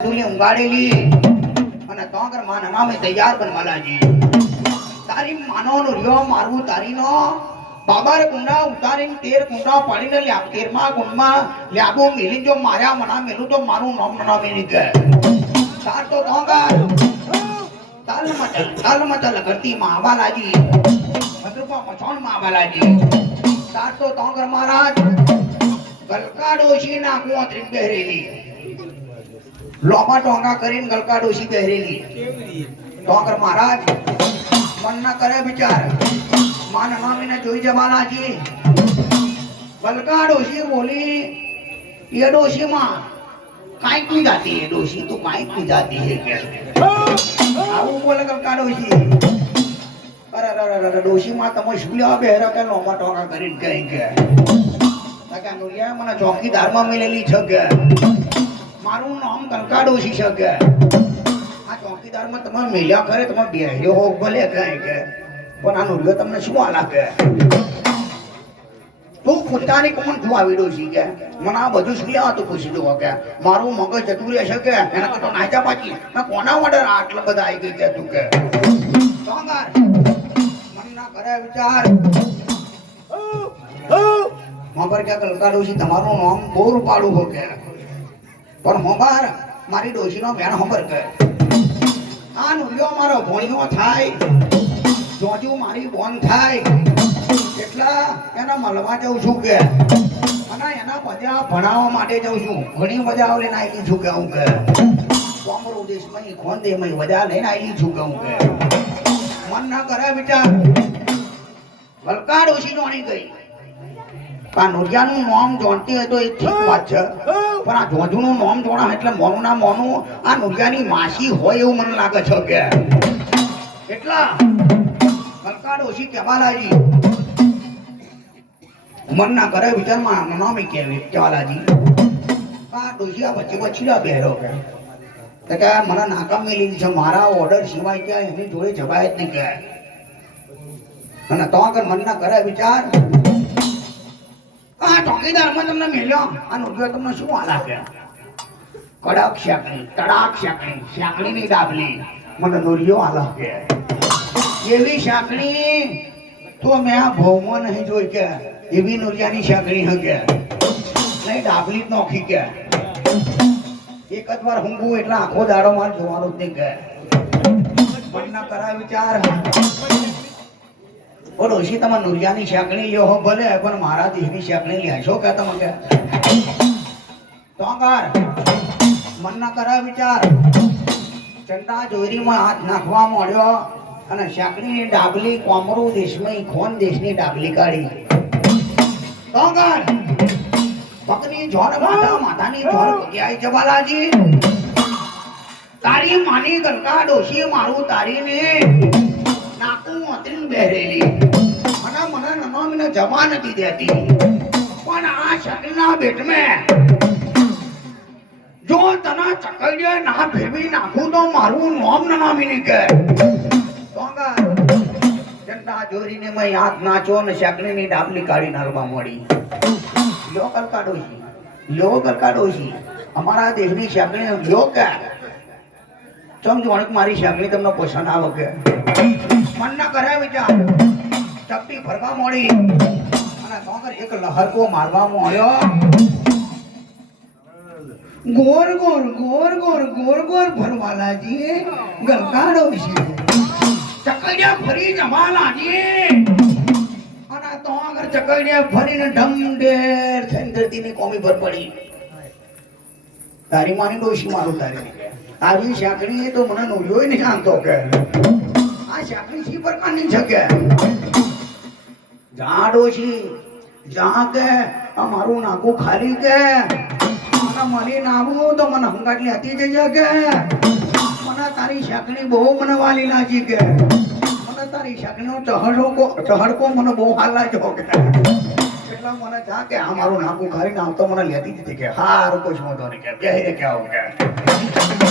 તુલી ઉગાડેલી અને તોગર માન અમામે તૈયાર પણ માલાજી તારી માનો નો રિયો મારવું તારી નો બાબાર કુંડા ઉતારીને તેર કુંડા પાડીને લ્યા, તેરમા કુંડમાં લ્યાબો મેલી જો માર્યા મના મેલું તો મારું નામ ના મેલી કે તાર તો તોગર તાલ મચલ તાલ મચલ કરતી માં વાલાજી ભદ્રપા મચોણમાં વાલાજી તાર તો તોગર મહારાજ. ગલકા ડોશી ના કુંવતરી પહેરેલી. લોબા ટોંગા કરીને ગલકા ડોસી પહેરેલી. ટોંગર મહારાજ, મન ના કરે વિચાર. માન મામીને જોઈ જવાલાજી ગલકા ડોસી બોલી, એ ડોશી માં કાંઈ કી જાતી એ ડોશી તું કાંઈક કી જાતી હે કે. આવું બોલે ગલકા ડોસી અરે અરે અરે અરે ડોશી માં તમે શું લેવા કે લોમા ટોંગા કરીને કઈ કે? મને ચોકીદારમાં મિલેલી છે કે. મારું નામ કંકા ડોશી છે કે આ ચોકીદારમાં તમે મેલ્યા કરે તમે બેહ્યો હો ભલે કઈ કે. પણ આ નુરિયો તમને શું આલા કે? તું પોતાની કોણ તું આવી ડોશી કે? મને આ બધું શું લેવા તું પૂછી દો કે? મારું મગજ જતું રહેશે કે? એના કરતા નાચા પાછી. મેં કોના માટે આટલા બધા આવી ગઈ કે તું કે? સોંગાર મન ના કરે વિચાર મોબર કે કલકા ડોશી તમારું નામ બહુ રૂપાળું હો કે પણ મોબર મારી ડોશીનો બેન હોમર કે આ નુલ્યો મારો ભોણિયો થાય. જોજુ મારી બોન થાય. એટલા એના મળવા જઉં છું કે. અને એના મજા ભણાવવા માટે જઉં છું. ઘણી મજા લઈને આવી છું કે હું કે. કોમરો દેશમાં ખોંદેમાં મજા લઈને આવી છું કે હું કે. મન ના કરે વિચાર. વલકા ડોશી જોણી ગઈ. આ નોરિયાનું નામ જોણતી હોય તો એ ઠીક વાત છે. પણ આ જોજુનું નામ જોણા એટલે મોનું ના આ નુરિયાની માસી હોય એવું મને લાગે છે કે. એટલા કલકા ડોશી કેવાલાજી લાગી. મન ના કરે વિચારમાં નામ કેવી કેવાલાજી આ ડોશી આ વચ્ચે વચ્ચે બેરો કે. તો કે મને નાકામ મેલી છે, મારા ઓર્ડર સિવાય ક્યાં એની જોડે જવાય જ નહીં કે. અને તો આગળ મન ના કરે વિચાર આ ચોકીદારમાં તમને મેલ્યો. આ નોકરીઓ તમને શું આલા કે કડક શેકણી, તડાક શેકણી, શાકણીની દાબલી. મને નોરિયો આલા કે એવી શાકણી તો મેં આ ભૌમો નહીં જોઈ કે, એવી નોરિયાની શાકણી હકે. નહીં ડાબલી જ નોખી કે. એક જ વાર હું એટલે આખો દાડો માર જોવાનું જ નહીં કે. મનના કરા વિચાર. ઓ ડોશી તમે નુરિયાની શેકણી લ્યો ભલે, પણ મારા દેહની શેકણી લેશો કે તમે? કે ટોંગાર મન ના કરા વિચાર. ચંડા જોરીમાં હાથ નાખવા મળ્યો અને શેકણીની ડાબલી કોમરું દેશમાં ખોન દેશની ડાબલી કાઢી. તોંગાર પકની જોર માતા, માતાની જોર પગ્યાઈ જવાલાજી તારી માની ગલકા ડોશી મારું તારીને. નાકું અતરીને બેરેલી મને મને નમામીને જવા નથી દેતી પણ આ શરીરના બેટમાં જો તને ચકડીએ ના ભેવી નાખું તો મારું નોમ નમામીને કે તોંગા ચંડા જોરીને મેં હાથ નાચો ને શકડીની ડાબલી કાઢી નાખવા મળી લો કલકા ડોશી લો કલકા ડોશી અમારા દેશની શકડી લો કે સમજો અનેક મારી શાકની તમને પસંદ આવે કે મન ના કરે વિચાર ચપટી ફરવા મળી. અને તોગર એક લહરકો મારવા મોડ્યો ગોર ગોર ગોર ગોર ગોર ગોર ફરવાલાજી ગલકાડો છે ચકડિયા ફરી જવાલાજી. અને તો આગળ ચકડિયા ફરીને ઢમ ઢેર થઈને ધરતીની કોમી પર પડી. તારી માની ડોશી મારું તારી આવી શાકડી તો મને નોર્યો નહીં આમતો કે. આ શાકડી શી પ્રકારની કે? જા ડોશી જા કે, આ મારું નાકું ખાલી કે. મને મરી નાવું તો મને હંગાટ લેતી જઈએ કે. મને તારી શાકડી બહુ મને વાલી લાગી કે. મને તારી શાકડીનો ચહડકો ચહડકો મને બહુ હાલ લાગ્યો કે. એટલા મને જા કે, આ મારું નાકું ખાલી આવતો મને લેતી જ હતી કે. હારું, કોઈ તો નહીં કે. કે આવું કે.